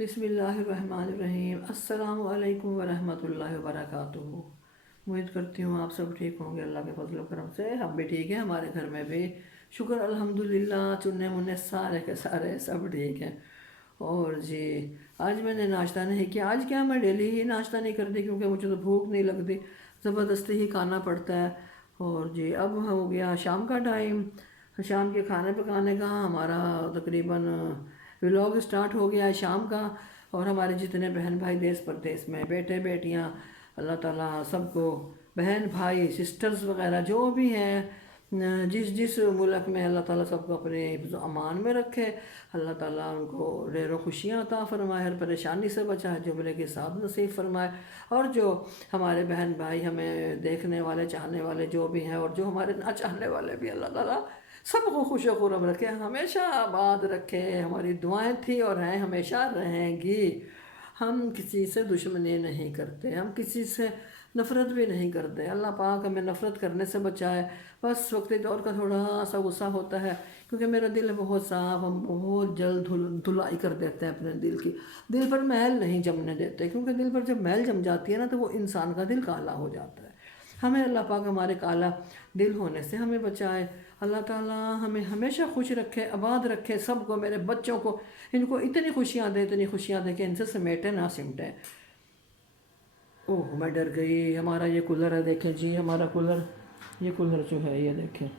बिस्मिल्लाहिर्रहमानिर्रहीम। अस्सलामु अलैकुम वरहमतुल्लाहि वबरकातुहू। उम्मीद करती हूँ आप सब ठीक होंगे अल्लाह के फजल करम से। हम भी ठीक हैं, हमारे घर में भी शुक्र अल्हम्दुलिल्लाह, चुन्ने मुन्ने सारे के सारे सब ठीक हैं। और जी, आज मैंने नाश्ता नहीं किया। आज क्या, मैं डेली ही नाश्ता नहीं करती क्योंकि मुझे तो भूख नहीं लगती, ज़बरदस्ती ही खाना पड़ता है। और जी, अब हो गया शाम का टाइम, शाम के खाने पकाने का। हमारा तकरीबन व्लॉग स्टार्ट हो गया है शाम का। और हमारे जितने बहन भाई देश परदेश में, बेटे बेटियां, अल्लाह ताला सबको, बहन भाई सिस्टर्स वगैरह जो भी हैं, जिस जिस मुल्क में, अल्लाह ताला सबको अपने हिफ्ज़ व अमान में रखे। अल्लाह ताला उनको ढेरों खुशियाँ अता फरमाए, हर परेशानी से बचाए, जुमले के साथ नसीब फरमाए। और जो हमारे बहन भाई, हमें देखने वाले चाहने वाले जो भी हैं, और जो हमारे ना चाहने वाले भी, अल्लाह ताला सबको खुश खुरम रखे, हमेशा आबाद रखे। हमारी दुआएं थी और हैं, हमेशा रहेंगी। हम किसी से दुश्मनी नहीं करते, हम किसी से नफ़रत भी नहीं करते। अल्लाह पाक हमें नफ़रत करने से बचाए। बस वक्ती दौर का थोड़ा सा गुस्सा होता है क्योंकि मेरा दिल बहुत साफ़, हम बहुत जल्द धुलाई कर देते हैं अपने दिल की। दिल पर मैल नहीं जमने देते, क्योंकि दिल पर जब मैल जम जाती है ना, तो वो इंसान का दिल काला हो जाता है। हमें अल्लाह पाक हमारे काला दिल होने से हमें बचाए। अल्लाह ताला हमें हमेशा खुश रखे, आबाद रखे, सबको, मेरे बच्चों को, इनको इतनी खुशियाँ दे, इतनी खुशियाँ दे कि इनसे समेटे ना सिमटे। ओह, मैं डर गई। हमारा ये कूलर है, देखें जी, हमारा कूलर, ये कूलर जो है, ये देखें,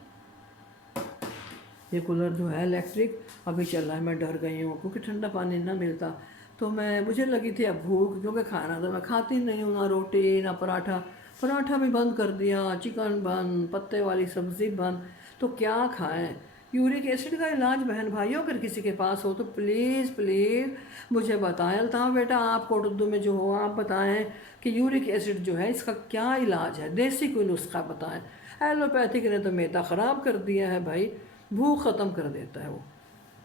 ये कूलर जो है इलेक्ट्रिक अभी चल रहा है। मैं डर गई हूँ क्योंकि ठंडा पानी ना मिलता। तो मुझे लगी थी अब भूख, क्योंकि खाना तो मैं खाती नहीं हूँ, ना रोटी ना पराठा। पराठा भी बंद कर दिया, चिकन बंद, पत्ते वाली सब्ज़ी बंद। तो क्या खाएं? यूरिक एसिड का इलाज बहन भाइयों अगर किसी के पास हो तो प्लीज़ प्लीज़ मुझे बताएं। अल्ताफ़ बेटा, आप उर्दू में जो हो आप बताएं कि यूरिक एसिड जो है इसका क्या इलाज है, देसी कोई नुस्खा बताएं। एलोपैथिक ने तो मैदा ख़राब कर दिया है भाई, भूख ख़त्म कर देता है वो।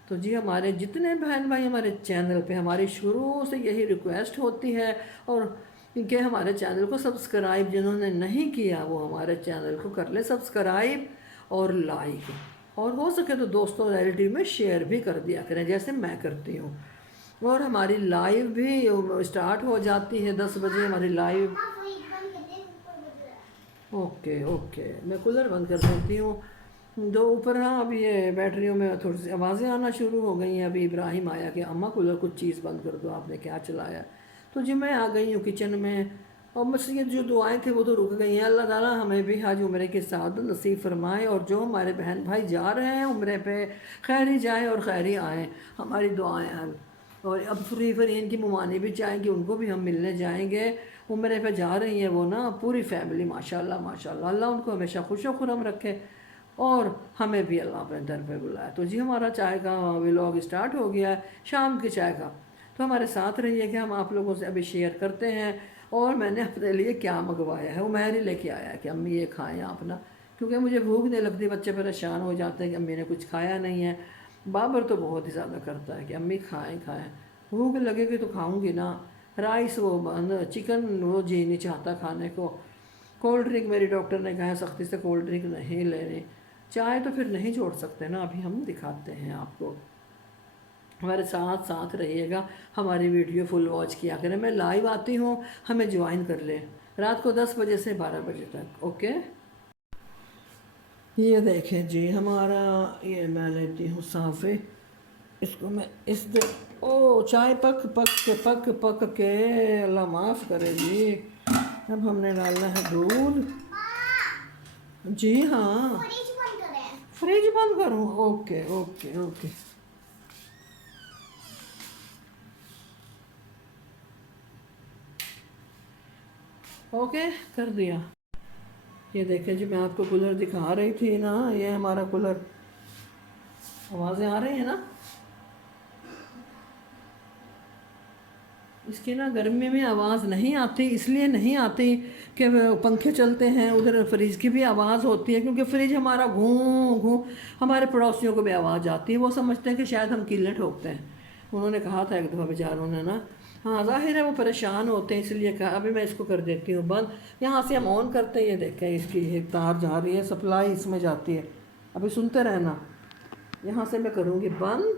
तो जी, हमारे जितने बहन भाई हमारे चैनल पे, हमारी शुरू से यही रिक्वेस्ट होती है, और कि हमारे चैनल को सब्सक्राइब जिन्होंने नहीं किया वो हमारे चैनल को कर ले सब्सक्राइब और लाइक, और हो सके तो दोस्तों रिलेटिव में शेयर भी कर दिया करें जैसे मैं करती हूँ। और हमारी लाइव भी स्टार्ट हो जाती है 10 बजे हमारी लाइव। ओके ओके, मैं कूलर बंद कर देती हूँ। दो ऊपर ना, अभी ये बैटरियों में थोड़ी सी आवाज़ें आना शुरू हो गई हैं। अभी इब्राहिम आया कि अम्मा कूलर कुछ चीज़ बंद कर दो, आपने क्या चलाया। तो जी, मैं आ गई हूँ किचन में। और मुझसे ये जो दुआएं थे वो तो रुक गई हैं। अल्लाह ताला हमें भी हज उम्रे के साथ नसीब फरमाए, और जो हमारे बहन भाई जा रहे हैं उम्रे पे, खैरी जाएँ और खैरी आएँ, हमारी दुआएं हैं। और अब फरीन की ममानी भी चाहेंगी, उनको भी हम मिलने जाएंगे। उम्रे पे जा रही हैं वो ना, पूरी फैमिली, माशाल्लाह माशाल्लाह। अल्लाह उनको हमेशा खुश खुरम रखे, और हमें भी अल्लाह अपने दर पे बुलाए। तो जी, हमारा चाय का व्लॉग स्टार्ट हो गया है, शाम की चाय का। तो हमारे साथ रहिए कि हम आप लोगों से अभी शेयर करते हैं। और मैंने अपने लिए क्या मंगवाया है, वो मैं ही लेके आया है कि अम्मी ये खाएं आप ना, क्योंकि मुझे भूख नहीं लगती। बच्चे परेशान हो जाते हैं कि अम्मी ने कुछ खाया नहीं है। बाबर तो बहुत ही ज़्यादा करता है कि अम्मी खाएं खाएं, भूख लगेगी तो खाऊंगी ना। राइस वो बंद, चिकन वो जी नहीं चाहता खाने को। कोल्ड ड्रिंक मेरी डॉक्टर ने कहा है सख्ती से कोल्ड ड्रिंक नहीं लेनी। चाय तो फिर नहीं छोड़ सकते ना। अभी हम दिखाते हैं आपको, हमारे साथ साथ रहिएगा, हमारी वीडियो फुल वॉच किया करें। मैं लाइव आती हूँ, हमें ज्वाइन कर लें रात को 10 बजे से 12 बजे तक। ओके, ये देखें जी, हमारा ये मैं लेती हूँ साफ़े, इसको मैं ओ चाय पक पक के अल्लाह माफ़ करे जी। अब हमने डालना है दूध। जी हाँ, फ्रिज बंद करूँ? ओके ओके ओके ओके, कर दिया। ये देखें जी, मैं आपको कूलर दिखा रही थी ना, ये हमारा कूलर। आवाज़ें आ रही हैं ना? इसकी ना गर्मी में आवाज़ नहीं आती, इसलिए नहीं आती कि पंखे चलते हैं, उधर फ्रिज की भी आवाज़ होती है, क्योंकि फ्रिज हमारा घूं घूं, हमारे पड़ोसियों को भी आवाज़ आती है। वो समझते हैं कि शायद हम कीलें ठोकते हैं। उन्होंने कहा था एक दफ़ा बेचारों ने ना। हाँ, ज़ाहिर है वो परेशान होते हैं, इसलिए कहा। अभी मैं इसको कर देती हूँ बंद। यहाँ से हम ऑन करते हैं, ये देखें इसकी एक तार जा रही है, सप्लाई इसमें जाती है। अभी सुनते रहना, यहाँ से मैं करूँगी बंद।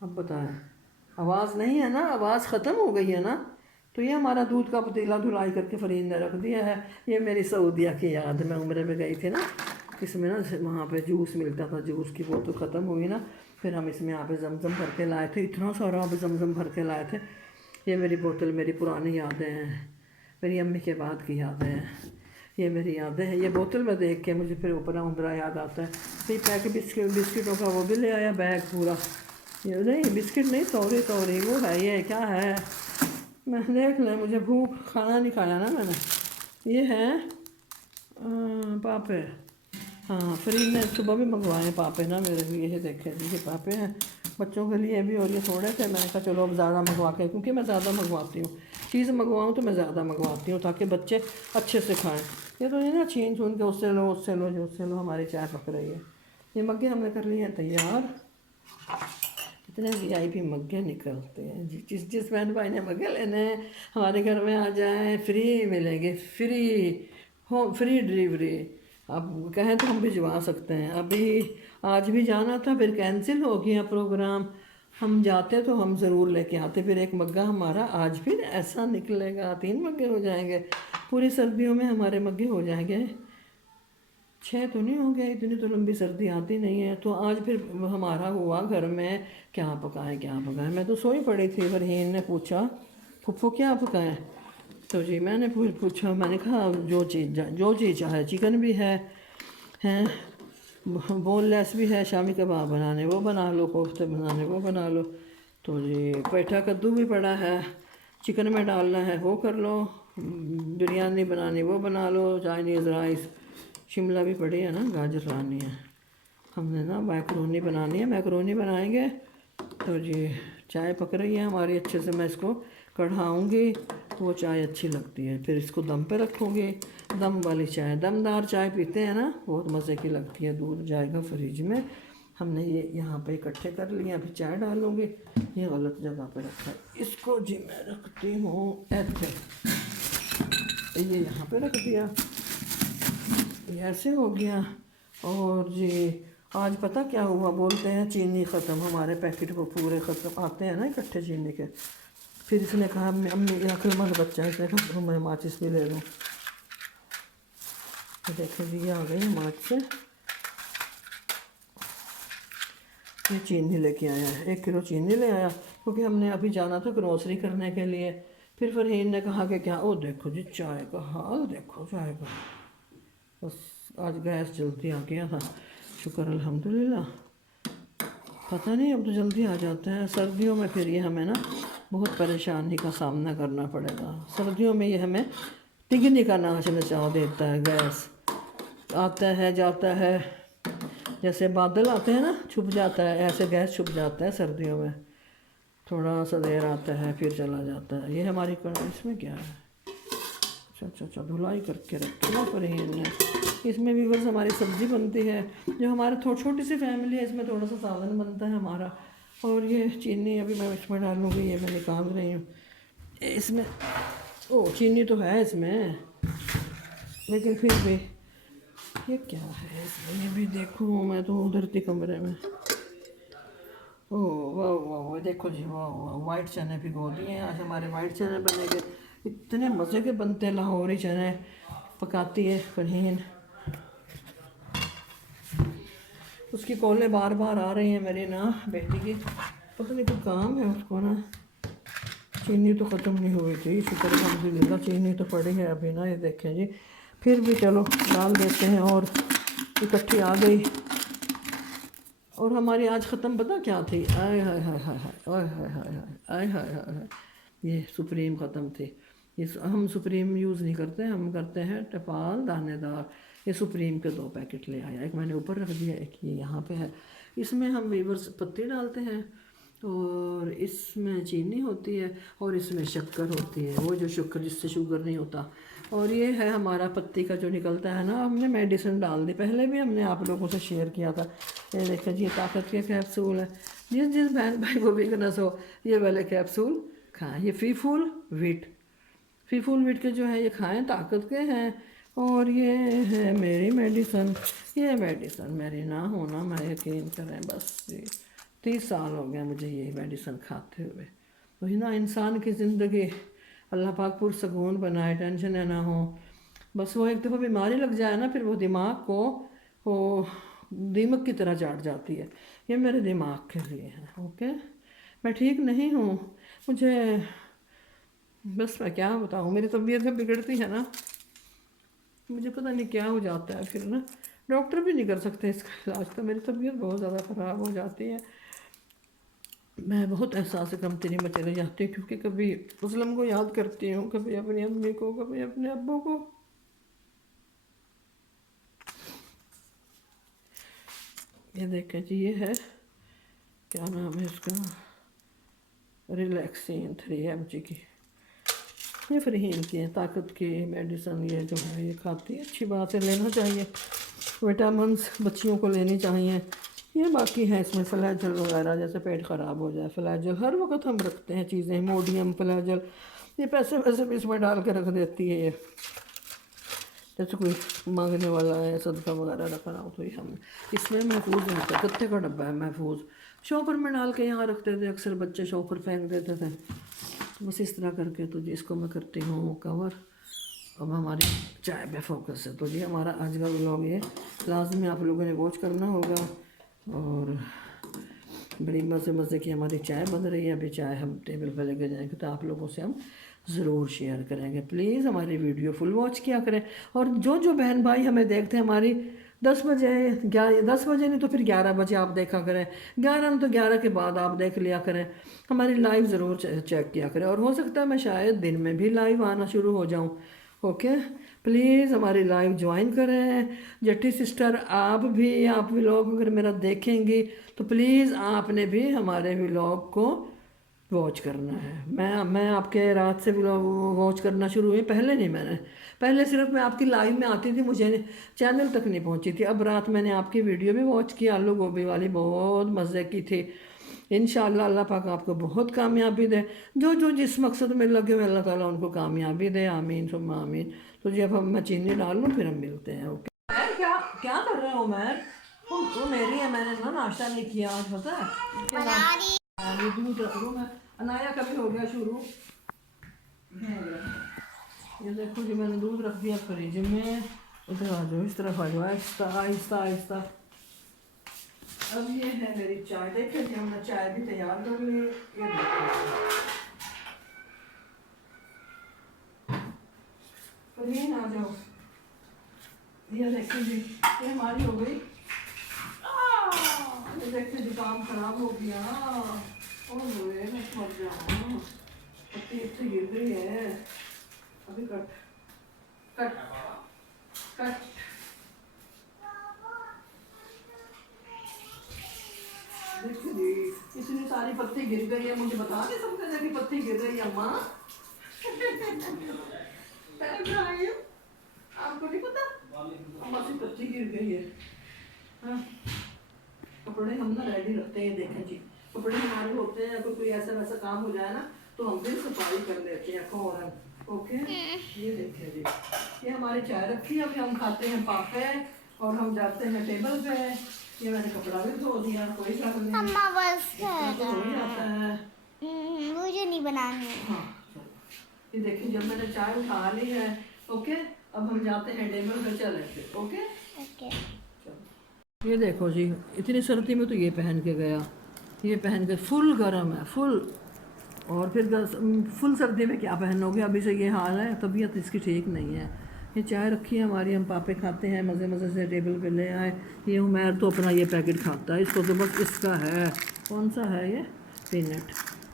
अब बताएं, आवाज़ नहीं है ना, आवाज़ ख़त्म हो गई है ना। तो ये हमारा दूध का पतीला धुलाई करके फरीन ने रख दिया है। ये मेरी सऊदीया की याद, मैं उम्र में गई थी ना, इसमें ना वहाँ पे जूस मिलता था, जूस की बोतल ख़त्म हुई ना, फिर हम इसमें यहाँ पे जमजम भर के लाए थे, इतना सारा आप जमजम भर के लाए थे। ये मेरी बोतल मेरी पुरानी यादें हैं, मेरी अम्मी के बाद की यादें हैं, ये मेरी यादें हैं। ये बोतल में देख के मुझे फिर ऊपर उम्र याद आता है। फिर पैकेट बिस्किटों का वो भी ले आया बैग पूरा। ये नहीं बिस्किट नहीं, सॉरी सॉरी, वो है ये क्या है, मैं देख लें, मुझे भूख, खाना नहीं खाया ना मैंने। ये है पापे, हाँ फ्री में सुबह भी मंगवाए पापे ना मेरे लिए, ये देखे जी ये पापे हैं बच्चों के लिए भी, और ये थोड़े थे, मैंने कहा चलो अब ज़्यादा मंगवा के, क्योंकि मैं ज़्यादा मंगवाती हूँ, चीज़ मंगवाऊँ तो मैं ज़्यादा मंगवाती हूँ ताकि बच्चे अच्छे से खाएँ। ये तो ये ना छीन छून के उससे लो उससे लो जो उससे लो, हमारी चाय पक रही है। ये मग्गे हमने कर लिए हैं तैयार, इतने वीआईपी मग्गे निकलते हैं जी। जिस बहन भाई ने मग्गे लेने हैं हमारे घर में आ जाएं, फ्री मिलेंगे, फ्री होम, फ्री डिलीवरी। अब कहें तो हम भिजवा सकते हैं। अभी आज भी जाना था, फिर कैंसिल हो गया प्रोग्राम। हम जाते तो हम ज़रूर लेके आते, फिर एक मग्गा हमारा आज फिर ऐसा निकलेगा, 3 मग्गे हो जाएंगे, पूरी सर्दियों में हमारे मग्गे हो जाएंगे। 6 तो नहीं हो गया, इतनी तो लंबी सर्दी आती नहीं है। तो आज फिर हमारा हुआ घर में क्या पकाएं क्या पकाएं। मैं तो सोई पड़ी थी, फरहीन ने पूछा फुफ्फो क्या पकाएं, तो जी मैंने पूछा, मैंने कहा जो चीज़ चाहे, चिकन भी है हैं, बोनलेस भी है, शामी कबाब बनाने वो बना लो, कोफ्ते बनाने वो बना लो, तो जी पेठा कद्दू भी पड़ा है, चिकन में डालना है वो कर लो, बिरयानी बनानी वो बना लो, चाइनीज़ राइस, शिमला भी पड़ी है ना, गाजर लानी है, हमने ना मैकरोनी बनानी है, मैकरोनी बनाएंगे। तो जी चाय पक रही है हमारी अच्छे से, मैं इसको कढ़ाऊँगी, वो चाय अच्छी लगती है, फिर इसको दम पे रखूँगी। दम वाली चाय, दमदार चाय पीते हैं ना, बहुत मज़े की लगती है। दूध जाएगा फ्रिज में, हमने ये यहाँ पे इकट्ठे कर लिए, अभी चाय डालूँगी। ये गलत जगह पे रखा है, इसको जी मैं रखती हूँ ऐसे, ये यहाँ पे रख दिया, ये ऐसे हो गया। और जी आज पता क्या हुआ, बोलते हैं चीनी ख़त्म, हमारे पैकेट वो पूरे ख़त्म आते हैं ना इकट्ठे चीनी के। फिर इसने कहा अम्मी, अक्लमंद बच्चा है, इसने कहा मैं माचिस भी ले लूँ। तो देखें जी ये आ गई माचिस से, ये चीनी लेके आया है, 1 किलो चीनी ले आया, क्योंकि हमने अभी जाना था ग्रोसरी करने के लिए। फिर फरहीन ने कहा कि क्या, ओ देखो जी चाय का हाल देखो, चाय का, बस आज गैस जल्दी आ गया था, शुक्र अल्हम्दुलिल्लाह। पता नहीं अब तो जल्दी आ जाते हैं, सर्दियों में फिर ये हमें ना बहुत परेशानी का सामना करना पड़ेगा। सर्दियों में ये हमें तिगनी का नाच नचा देता है, गैस आता है जाता है, जैसे बादल आते हैं ना, छुप जाता है, ऐसे गैस छुप जाता है सर्दियों में, थोड़ा सा देर आता है फिर चला जाता है। ये हमारी कढ़ाई, इसमें क्या है, अच्छा धुलाई करके रखी ना फरहीन ने। इसमें भी बस हमारी सब्ज़ी बनती है, जो हमारा छोटी सी फैमिली है, इसमें थोड़ा सा सालन बनता है हमारा। और ये चीनी अभी मैं इसमें डालूँगी, ये मैं निकाल रही हूँ इसमें, ओ चीनी तो है इसमें, लेकिन फिर भी ये क्या है इसमें, ये भी देखूँ, मैं तो उधर थी कमरे में। ओह वाह वाह वाह, देखो जी वाह वाह, वाइट चने भिगो दिए हैं, आज हमारे वाइट चने बनेंगे, इतने मज़े के बनते हैं लाहौरी चने, पकाती है फरहीन। उसकी कॉलें बार बार आ रही हैं मेरी ना बेटी की, पता नहीं कोई काम है उसको ना। चीनी तो ख़त्म नहीं हुई थी, शुक्र अल्हम्दुलिल्लाह, चीनी तो पड़ी है अभी ना, ये देखें जी, फिर भी चलो डाल देते हैं, और इकट्ठी आ गई। और हमारी आज ख़त्म पता क्या थी, आय हाय हाय हाय हाय, आय हाय हाय हाय, आय हाय हाय हाय, ये सुप्रीम ख़त्म थी। ये हम सुप्रीम यूज़ नहीं करते, हम करते हैं टपाल दानेदार। ये सुप्रीम के 2 पैकेट ले आया, एक मैंने ऊपर रख दिया, एक ये यहाँ पे है। इसमें हम वीवर्स पत्ती डालते हैं, और इसमें चीनी होती है, और इसमें शक्कर होती है, वो जो शक्कर जिससे शुगर नहीं होता। और ये है हमारा पत्ती का जो निकलता है ना, हमने मेडिसिन डाल दी, पहले भी हमने आप लोगों से शेयर किया था। ये देखिए जी ताकत के कैप्सूल है, जिस जिस बहन भाई को वीकनेस हो ये वाले कैप्सूल खाएं। ये फीफूल वीट के जो है ये खाएं, ताकत के हैं। और ये है मेरी मेडिसन, ये मेडिसन मेरी ना होना मैं यकीन करें, बस जी 30 साल हो गए मुझे ये मेडिसिन खाते हुए। वही ना, इंसान की ज़िंदगी अल्लाह पाक पुरसकून बनाए, टेंशन ना हो। बस वो एक दफ़ा बीमारी लग जाए ना, फिर वो दिमाग को वो दीमक की तरह चाट जाती है। ये मेरे दिमाग के लिए है। ओके, मैं ठीक नहीं हूँ। मुझे बस मैं क्या बताऊँ, मेरी तबीयत जब बिगड़ती है ना, मुझे पता नहीं क्या हो जाता है। फिर ना डॉक्टर भी नहीं कर सकते इसका इलाज, तो मेरी तबीयत बहुत ज़्यादा ख़राब हो जाती है। मैं बहुत एहसास कमतरी में चले जाती हूँ, क्योंकि कभी मुस्लिम को याद करती हूँ, कभी अपनी अम्मी को, कभी अपने अब्बू को। ये देखें जी, ये है क्या नाम है इसका, रिलैक्सिन 3 mg की। ये फ्रीहीन की है, ताकत की मेडिसिन। ये जो है ये खाती है, अच्छी बात है, लेना चाहिए। विटामिन्स बच्चियों को लेनी चाहिए। ये बाकी है इसमें फ्लैजल वगैरह, जैसे पेट ख़राब हो जाए, फ्लैजल हर वक्त हम रखते हैं चीज़ें, मोडियम फ्लैजल, ये पैसे वैसे भी इसमें डाल के रख देती है। ये जैसे कोई मांगने वाला है, सदका वगैरह रख रहा हो तो ये हम इसमें महफूज रहता है। कत्ते का डब्बा है महफूज, शॉपर में डाल के यहाँ रखते थे, अक्सर बच्चे शॉपर फेंक देते थे। तो बस इस तरह करके तो जी इसको मैं करती हूँ कवर। अब हमारी चाय पे फोकस है। तो जी हमारा आज का व्लॉग ये लाजमी आप लोगों ने वॉच करना होगा। और बड़ी मज़े मज़े की हमारी चाय बन रही है। अभी चाय हम टेबल पर लेके जाएंगे तो आप लोगों से हम ज़रूर शेयर करेंगे। प्लीज़ हमारी वीडियो फुल वॉच किया करें। और जो जो बहन भाई हमें देखते हैं, हमारी 10 बजे 10 बजे नहीं तो फिर 11 बजे आप देखा करें, 11 नहीं तो 11 के बाद आप देख लिया करें। हमारी लाइव ज़रूर चेक किया करें, और हो सकता है मैं शायद दिन में भी लाइव आना शुरू हो जाऊँ। ओके, प्लीज़ हमारी लाइव ज्वाइन करें। जट्टी सिस्टर आप भी, आप व्लॉग अगर मेरा देखेंगी तो प्लीज़ आपने भी हमारे व्लॉग को वॉच करना है। मैं आपके रात से व्लॉग वॉच करना शुरू हुई, पहले नहीं, मैंने पहले सिर्फ मैं आपकी लाइव में आती थी, मुझे चैनल तक नहीं पहुंची थी। अब रात मैंने आपकी वीडियो भी वॉच की, आलू गोभी वाली, बहुत मज़े की थी। इंशाअल्लाह अल्लाह पाक आपको बहुत कामयाबी दे। जो जो जिस मकसद में लगे हुए अल्लाह ताला उनको कामयाबी दे, आमीन सुम्मा आमीन। तो जब हम मैं चीनी डाल लूँ फिर हम मिलते हैं। ओके, मैं क्या क्या कर रहे हो मैं, तो मेरी है, मैंने ना नाश्ता नहीं किया आज, पता है। ये दूध रख दूँ मैं, अनाया कभी हो गया शुरू। ये देखो जी मैंने दूध रख दिया फ्रिज में। इधर आ जाओ, इस तरफ आ जाओ, आहिस्ता आहिस्ता आहिस्ता। अब ये है मेरी चाय। देखिए जी हमने चाय भी तैयार कर ली। ये देखिए आ जाओ, ये देखिए जी ये हमारी हो गई। ये देखिए जी काम खराब हो गया, और मैं मर जाऊँ, पत्ती इतनी गिर गई है। अभी कट कट कट। देखिए जी इतनी सारी पत्ती गिर गई है, मुझे बता नहीं सकते थे कि पत्ती गिर रही है अम्मा। आपको नहीं पता अम्मा से पत्ती गिर गई है। हाँ, कपड़े हम ना रेडी रखते हैं। देखें जी कपड़े हमारे होते हैं, अगर कोई ऐसा वैसा काम हो जाए ना तो हम भी सफाई कर लेते हैं फौरन। ओके, ये देखिए जी ये हमारी चाय रखी है। अभी हम खाते हैं पापे और हम जाते हैं टेबल पे। ये मैंने कपड़ा भी धो दिया, कोई बात नहीं, अम्मा बस तो हो ही जाता है। मुझे नहीं बनानी। हाँ चलो, ये देखिए जब मैंने चाय उठा ली है। ओके, अब हम जाते हैं टेबल पे, चले फिर। ओके ओके, ये देखो जी इतनी सर्दी में तो ये पहन के गया, ये पहन के फुल गर्म है फुल। और फिर फुल सर्दी में क्या पहनोगे, अभी से ये हाल है, तबीयत इसकी ठीक नहीं है। ये चाय रखी है हमारी, हम पापे खाते हैं मज़े मज़े से, टेबल पे ले आए। ये उमैर तो अपना ये पैकेट खाता है, इसको तो बस इसका है, कौन सा है ये,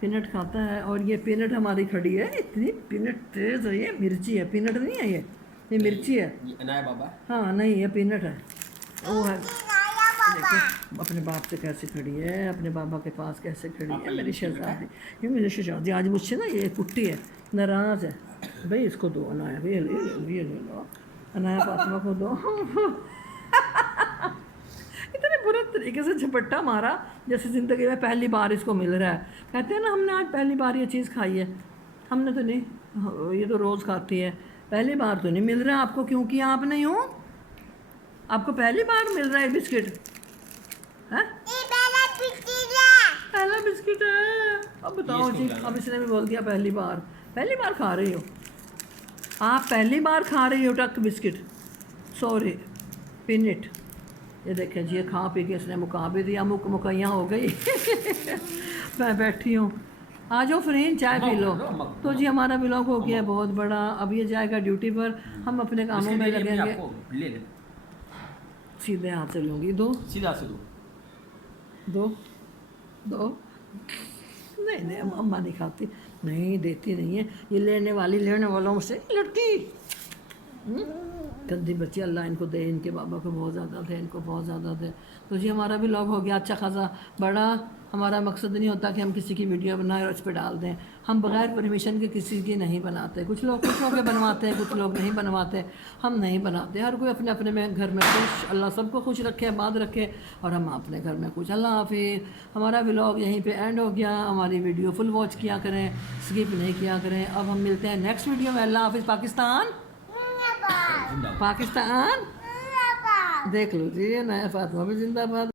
पीनट खाता है। और ये पीनट हमारी खड़ी है, इतनी पीनट तेज़ है, ये मिर्ची है, पीनट नहीं है ये मिर्ची है। अनाया बाबा, हाँ नहीं ये पीनट है, वो है। देखो अपने बाप से कैसे खड़ी है, अपने बाबा के पास कैसे खड़ी है मेरी शहजादी। ये मेरी शहजादी आज मुझसे ना ये कुट्टी है, नाराज़ है। भाई इसको दो अनाया, ये ले लो अनाया, फातिमा को दो। इतने बुरे तरीके से झपट्टा मारा जैसे ज़िंदगी में पहली बार इसको मिल रहा है। कहते हैं ना हमने आज पहली बार ये चीज़ खाई है, हमने तो नहीं, ये तो रोज़ खाती है, पहली बार तो नहीं मिल रहा है आपको, क्योंकि आप नहीं हो, आपको पहली बार मिल रहा है बिस्किट। हैं पहला बिस्किट है। अब बताओ जी, अब इसने भी बोल दिया पहली बार खा रही हो आप, पहली बार खा रही हो टक बिस्किट, सॉरी पिनट। ये देखें जी, ये खा पी के इसने मुका भी दिया, मुकैया हो गई। मैं बैठी हूँ, आ जाओ फ्रेंड चाय पी लो। तो जी हमारा व्लॉग हो गया बहुत बड़ा, अब ये जाएगा ड्यूटी पर, हम अपने कामों में लगेंगे। सीधे हाथ से लूँगी, दो सीधा से दो दो। नहीं अम्मा नहीं खाती, नहीं देती नहीं है ये, लेने वालों से लड़की। गंदी बच्ची, अल्लाह इनको दे, इनके बाबा को बहुत ज़्यादा दे, इनको बहुत ज़्यादा दे। तो जी हमारा भी व्लॉग हो गया अच्छा खासा बड़ा। हमारा मकसद नहीं होता कि हम किसी की वीडियो बनाएं और उस पर डाल दें, हम बगैर परमिशन के किसी की नहीं बनाते। कुछ लोग खुश होकर बनवाते हैं, कुछ लोग नहीं बनवाते, हम नहीं बनाते। हर कोई अपने अपने में घर में खुश, अल्लाह सबको खुश रखे, आबाद रखे, और हम अपने घर में खुश। अल्लाह हाफिज़। हमारा व्लॉग यहीं पे एंड हो गया। हमारी वीडियो फुल वॉच किया करें, स्किप नहीं किया करें। अब हम मिलते हैं नेक्स्ट वीडियो में। अल्लाह हाफिज़। पाकिस्तान देख लो जी, नया फातिमा भी जिंदाबाद।